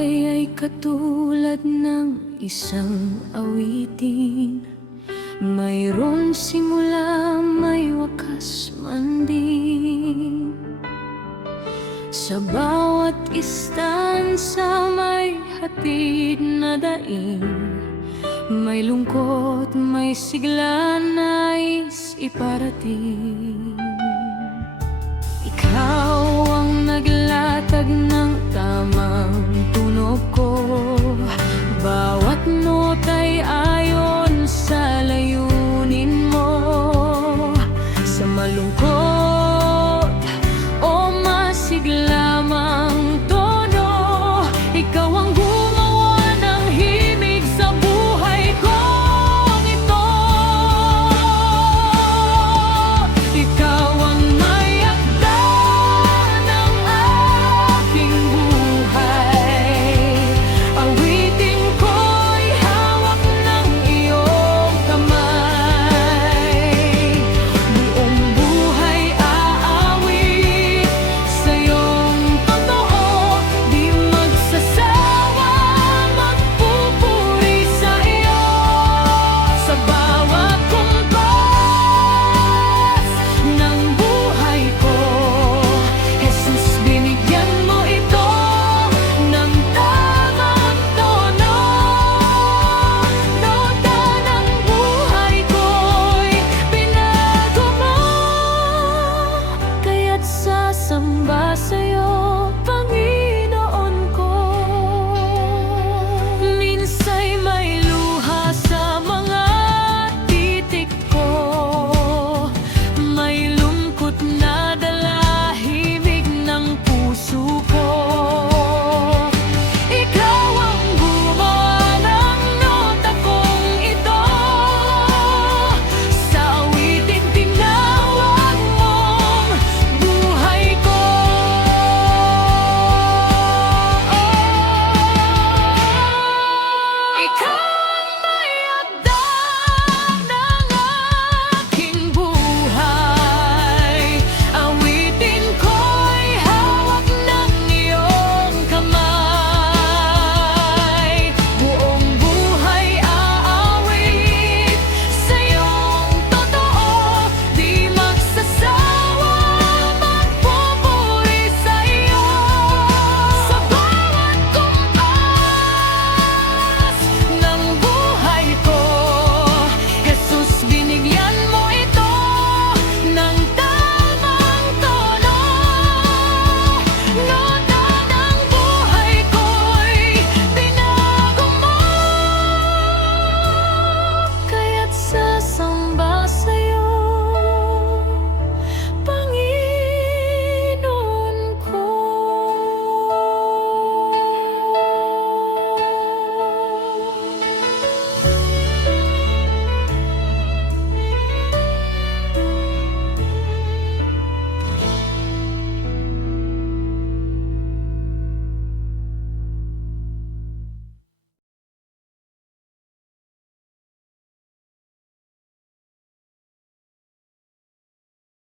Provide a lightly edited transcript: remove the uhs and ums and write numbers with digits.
buhay ay katulad ng isang awitin. Mayroon simula, may wakas man din. Sa bawat istansa may hatid na daing. May lungkot, may sigla, nais iparating. Ikaw ang naglatag ng tamang tunog ko. Bawat nota'y ayon sa layunin mo. Sa malungkot o masiglamang tono, ikaw ang